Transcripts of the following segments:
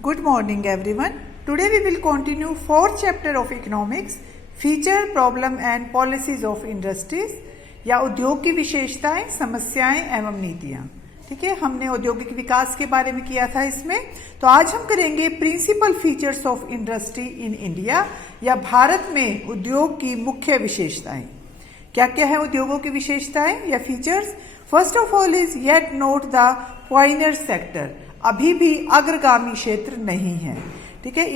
Good morning everyone. Today we will continue fourth chapter of economics, feature, problem and policies of industries या उद्योग की विशेषताएं, समस्याएं एवं नीतियां। ठीक है, हमने औद्योगिक विकास के बारे में किया था इसमें। तो आज हम करेंगे principal features of industry in India या भारत में उद्योग की मुख्य विशेषताएं। क्या क्या है उद्योगों की विशेषताएं या features? First of all is yet not the pioneer sector, अभी भी अग्रगामी क्षेत्र नहीं है। ठीक है,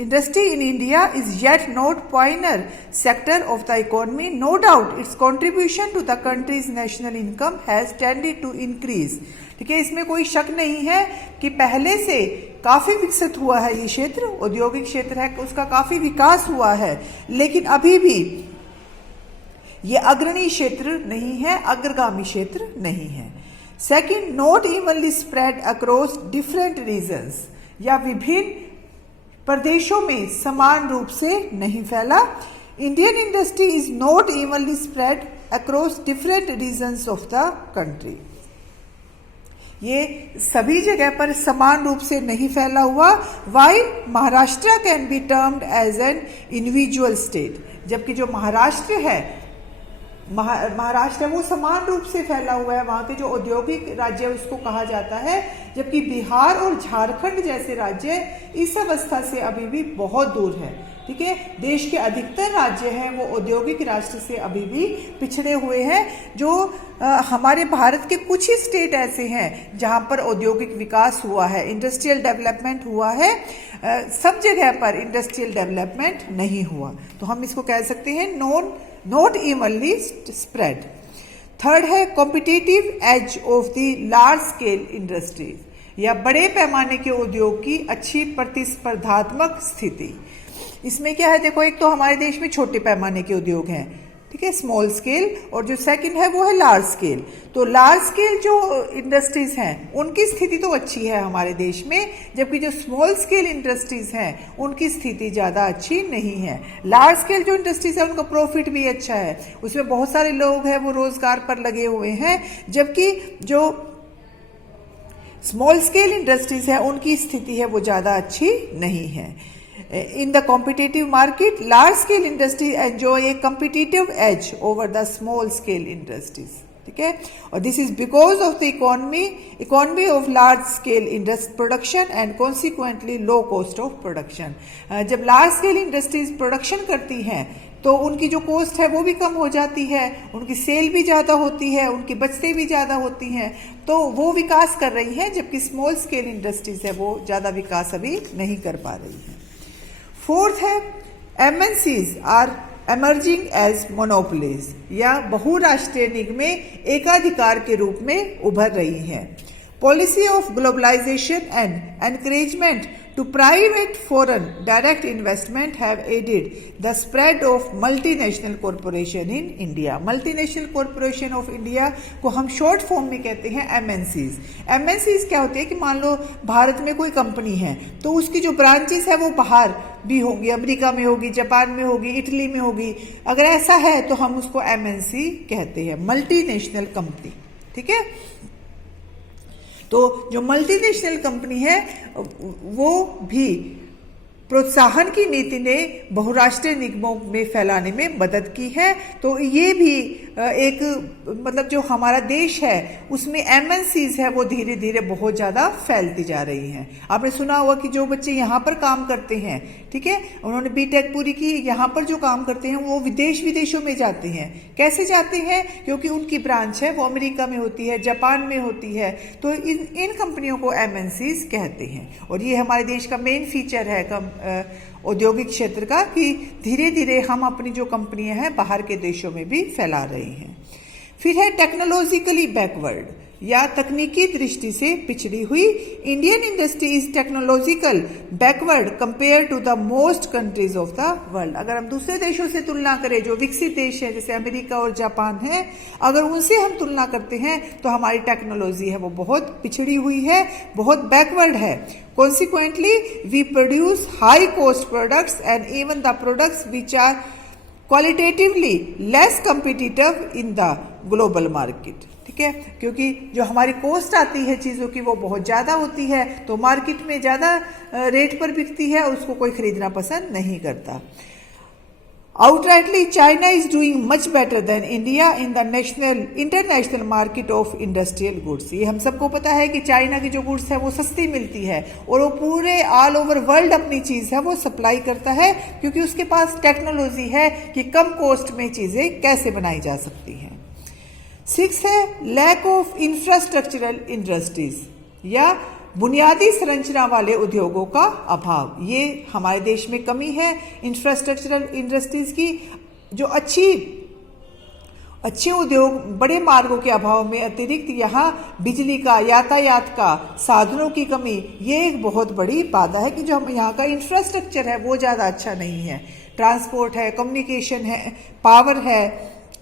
industry in India is yet not pioneer sector of the economy. No doubt its contribution to the country's national income has tended to increase. ठीक है, इसमें कोई शक नहीं है कि पहले से काफी विकसित हुआ है ये क्षेत्र, औद्योगिक क्षेत्र है, उसका काफी विकास हुआ है, लेकिन अभी भी ये अग्रणी क्षेत्र नहीं है, अग्रगामी क्षेत्र नहीं है। Second, not evenly spread across different regions, या विभिन्न प्रदेशों में समान रूप से नहीं फैला। Indian industry is not evenly spread across different regions of the country, ये सभी जगह पर समान रूप से नहीं फैला हुआ। While Maharashtra can be termed as an individual state, जबकि जो महाराष्ट्र है, महाराष्ट्र वो समान रूप से फैला हुआ है, वहां के जो औद्योगिक राज्य उसको कहा जाता है, जबकि बिहार और झारखंड जैसे राज्य इस अवस्था से अभी भी बहुत दूर है। ठीक है, देश के अधिकतर राज्य हैं वो औद्योगिक राष्ट्र से अभी भी पिछड़े हुए हैं। जो हमारे भारत के कुछ ही स्टेट ऐसे हैं जहां पर औद्योगिक विकास हुआ है, इंडस्ट्रियल डेवलपमेंट हुआ है। सब जगह पर इंडस्ट्रियल डेवलपमेंट नहीं हुआ, तो हम इसको कह सकते हैं नॉट इवनली स्प्रेड। थर्ड है competitive as of the large scale industries, या बड़े पैमाने के उद्योग की अच्छी प्रतिस्पर्धात्मक स्थिति। इसमें क्या है, देखो, एक तो हमारे देश में छोटे पैमाने के उद्योग हैं, ठीक है, स्मॉल स्केल, और जो सेकंड है वो है लार्ज स्केल। तो लार्ज स्केल जो इंडस्ट्रीज हैं उनकी स्थिति तो अच्छी है हमारे देश में, जबकि जो स्मॉल स्केल इंडस्ट्रीज हैं उनकी स्थिति ज़्यादा अच्छी नहीं है। लार्ज स्केल जो इंडस्ट्रीज है उनका प्रॉफिट भी अच्छा है, उसमें बहुत सारे लोग हैं वो रोजगार पर लगे हुए हैं, जबकि जो स्मॉल स्केल इंडस्ट्रीज है उनकी स्थिति है वो ज़्यादा अच्छी नहीं है। In the competitive market, large scale industries enjoy a competitive edge over the small scale industries. ठीक है, और this is because of the economy of large scale production and consequently low cost of production. जब large scale industries production करती हैं तो उनकी जो cost है वो भी कम हो जाती है, उनकी सेल भी ज़्यादा होती है, उनकी बचतें भी ज़्यादा होती हैं, तो वो विकास कर रही हैं, जबकि स्मॉल स्केल इंडस्ट्रीज है वो ज़्यादा विकास अभी नहीं कर पा रही हैं। फोर्थ है MNCs are emerging as monopolies, या बहुराष्ट्रीय निगमें एकाधिकार के रूप में उभर रही हैं। Policy of globalisation and encouragement to private foreign direct investment have added the spread of multinational corporation in India. Multinational corporation of India को हम शॉर्ट फॉर्म में कहते हैं MNCs। MNCs क्या होते हैं कि मान लो भारत में कोई कंपनी है तो उसकी जो ब्रांचेस है वो बाहर भी होगी, अमेरिका में होगी, जापान में होगी, इटली में होगी। अगर ऐसा है तो हम उसको MNC कहते हैं, मल्टीनेशनल कंपनी। ठीक है, तो जो मल्टीनेशनल कंपनी है वो भी प्रोत्साहन की नीति ने बहुराष्ट्रीय निगमों में फैलाने में मदद की है। तो ये भी एक मतलब जो हमारा देश है उसमें MNCs है वो धीरे धीरे बहुत ज़्यादा फैलती जा रही हैं। आपने सुना होगा कि जो बच्चे यहाँ पर काम करते हैं, ठीक है, उन्होंने B.Tech पूरी की, यहाँ पर जो काम करते हैं वो विदेशों में जाते हैं। कैसे जाते हैं? क्योंकि उनकी ब्रांच है वो अमेरिका में होती है, जापान में होती है, तो इन कंपनियों को MNCs कहते हैं। और ये हमारे देश का मेन फीचर है औद्योगिक क्षेत्र का, कि धीरे धीरे हम अपनी जो कंपनियां हैं बाहर के देशों में भी फैला रही हैं। फिर है टेक्नोलॉजिकली बैकवर्ड, या तकनीकी दृष्टि से पिछड़ी हुई। Indian industry is technological backward compare to the most countries of the world. अगर हम दूसरे देशों से तुलना करें जो विकसित देश हैं जैसे अमेरिका और जापान है, अगर उनसे हम तुलना करते हैं तो हमारी टेक्नोलॉजी है वो बहुत पिछड़ी हुई है, बहुत बैकवर्ड है। Consequently, we produce high cost products and even the products which are qualitatively less competitive in the global market. ठीक है, क्योंकि जो हमारी कॉस्ट आती है चीज़ों की वो बहुत ज़्यादा होती है, तो मार्केट में ज़्यादा रेट पर बिकती है और उसको कोई खरीदना पसंद नहीं करता। Outrightly, China is doing much better than India in the international market of industrial goods. ये हम सबको पता है कि चाइना की जो गुड्स है वो सस्ती मिलती है और वो पूरे ऑल ओवर वर्ल्ड अपनी चीज़ है वो सप्लाई करता है, क्योंकि उसके पास टेक्नोलॉजी है कि कम कॉस्ट में चीज़ें कैसे बनाई जा सकती हैं। 6 है लैक ऑफ इंफ्रास्ट्रक्चरल इंडस्ट्रीज या बुनियादी संरचना वाले उद्योगों का अभाव। ये हमारे देश में कमी है इंफ्रास्ट्रक्चरल इंडस्ट्रीज की। जो अच्छे उद्योग बड़े मार्गों के अभाव में अतिरिक्त यहाँ बिजली का, यातायात का, साधनों की कमी, ये एक बहुत बड़ी बाधा है कि जो हम यहाँ का इंफ्रास्ट्रक्चर है वो ज़्यादा अच्छा नहीं है। ट्रांसपोर्ट है, कम्युनिकेशन है, पावर है,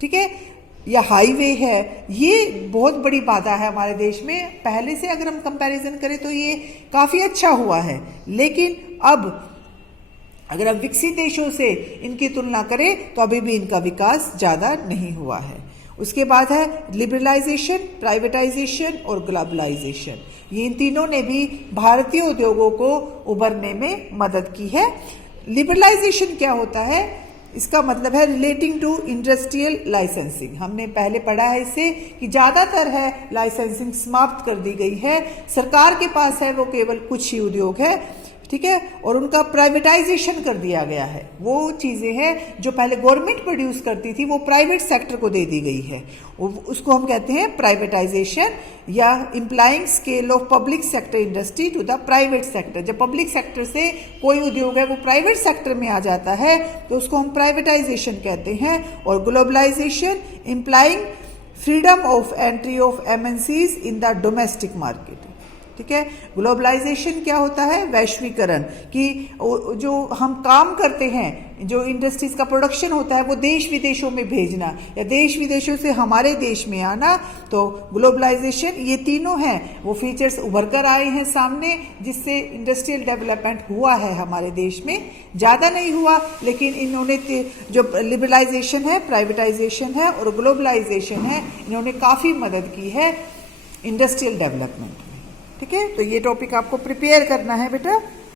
ठीक है, या हाईवे है, ये बहुत बड़ी बाधा है हमारे देश में। पहले से अगर हम कंपैरिजन करें तो ये काफ़ी अच्छा हुआ है, लेकिन अब अगर हम विकसित देशों से इनकी तुलना करें तो अभी भी इनका विकास ज़्यादा नहीं हुआ है। उसके बाद है लिबरलाइजेशन, प्राइवेटाइजेशन और ग्लोबलाइजेशन। ये इन तीनों ने भी भारतीय उद्योगों को उभरने में मदद की है। लिबरलाइजेशन क्या होता है? इसका मतलब है रिलेटिंग टू इंडस्ट्रियल लाइसेंसिंग। हमने पहले पढ़ा है इससे कि ज़्यादातर है लाइसेंसिंग समाप्त कर दी गई है, सरकार के पास है वो केवल कुछ ही उद्योग है, ठीक है, और उनका प्राइवेटाइजेशन कर दिया गया है। वो चीज़ें हैं जो पहले गवर्नमेंट प्रोड्यूस करती थी वो प्राइवेट सेक्टर को दे दी गई है, उसको हम कहते हैं प्राइवेटाइजेशन या implying scale of public sector industry to the private sector. जब पब्लिक सेक्टर से कोई उद्योग है वो प्राइवेट सेक्टर में आ जाता है तो उसको हम प्राइवेटाइजेशन कहते हैं। और globalisation implying freedom of entry of MNCs in the domestic market. ठीक है, ग्लोबलाइजेशन क्या होता है? वैश्वीकरण, कि जो हम काम करते हैं, जो इंडस्ट्रीज का प्रोडक्शन होता है वो देश विदेशों में भेजना या देश विदेशों से हमारे देश में आना, तो ग्लोबलाइजेशन। ये तीनों हैं वो फीचर्स उभर कर आए हैं सामने, जिससे इंडस्ट्रियल डेवलपमेंट हुआ है हमारे देश में। ज़्यादा नहीं हुआ, लेकिन इन्होंने जो लिबरलाइजेशन है, प्राइवेटाइजेशन है और ग्लोबलाइजेशन है, इन्होंने काफ़ी मदद की है इंडस्ट्रियल डेवलपमेंट में। ठीक है, तो ये टॉपिक आपको प्रिपेयर करना है बेटा।